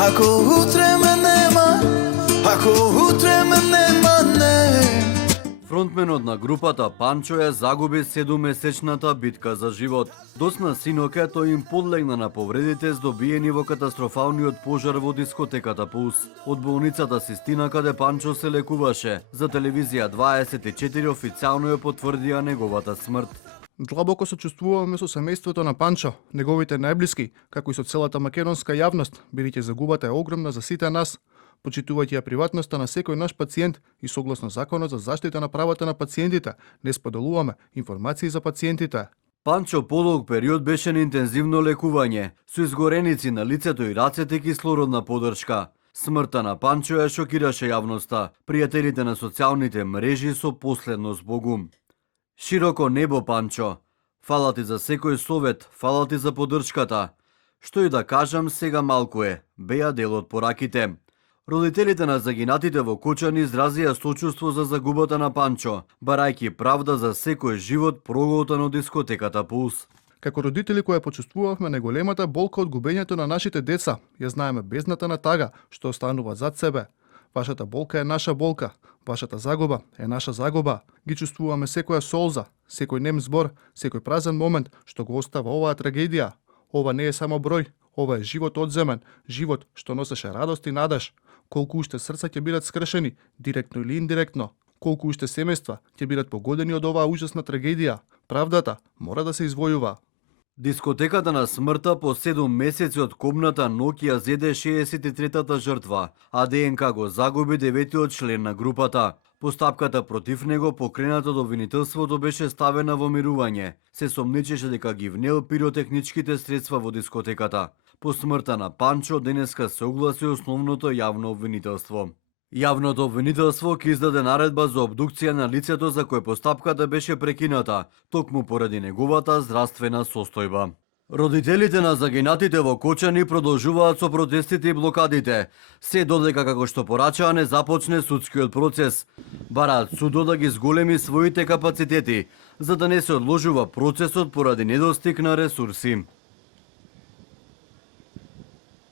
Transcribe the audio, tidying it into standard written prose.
Ако утре ме нема, ако утре ме нема, не. Фронтменот на групата Панчо ја загуби 7-месечната битка за живот. Досна синоке тој им подлегна на повредите здобиени во катастрофалниот пожар во дискотеката Пулс. Од болницата Систина каде Панчо се лекуваше, за телевизија 24 официјално ја потврдија неговата смрт. Длабоко сочувствуваме со семејството на Панчо, неговите најблиски, како и со целата македонска јавност, бидејќи загубата е огромна за сите нас. Почитувајќи ја приватноста на секој наш пациент и согласно Законот за заштита на правата на пациентите, не споделуваме информации за пациентите. Панчо подолг период беше на интензивно лекување, со изгореници на лицето и рацете и кислородна поддршка. Смртта на Панчо ја шокираше јавноста, пријателите на социјалните мрежи со последно збогум. Широко небо, Панчо. Фала ти за секој совет, фала ти за поддршката. Што и да кажам, сега малку е, беа дел од пораките. Родителите на загинатите во Кочани изразија сочувство за загубата на Панчо, барајќи правда за секој живот проголтан од дискотеката Пулс. Како родители кои ја почувствувавме најголемата болка од губењето на нашите деца, ја знаеме бездната на тага што останува зад себе. Вашата болка е наша болка, вашата загуба е наша загуба. Ги чувствуваме секоја солза, секој нем збор, секој празен момент што го остава оваа трагедија. Ова не е само број, ова е живот одземен, живот што носеше радост и надеж. Колку уште срца ќе бидат скршени, директно или индиректно, колку уште семејства ќе бидат погодени од оваа ужасна трагедија. Правдата мора да се извојува. Дискотеката на смртта по 7 месеци од кобната ноќ ја зеде 63-та жртва, а ДНК го загуби 9-тиот член на групата. Постапката против него, покрената до обвинителството, беше ставена во мирување. Се сомнечеше дека ги внел пиротехничките средства во дискотеката. По смртта на Панчо денеска се огласи основното јавно обвинителство. Јавното обвинителство ќе издаде наредба за обдукција на лицето за кое постапката беше прекината, токму поради неговата здравствена состојба. Родителите на загинатите во Кочани продолжуваат со протестите и блокадите, се додека како што порачаа не започне судскиот процес. Бараат судот да ги зголеми своите капацитети, за да не се одложува процесот поради недостиг на ресурси.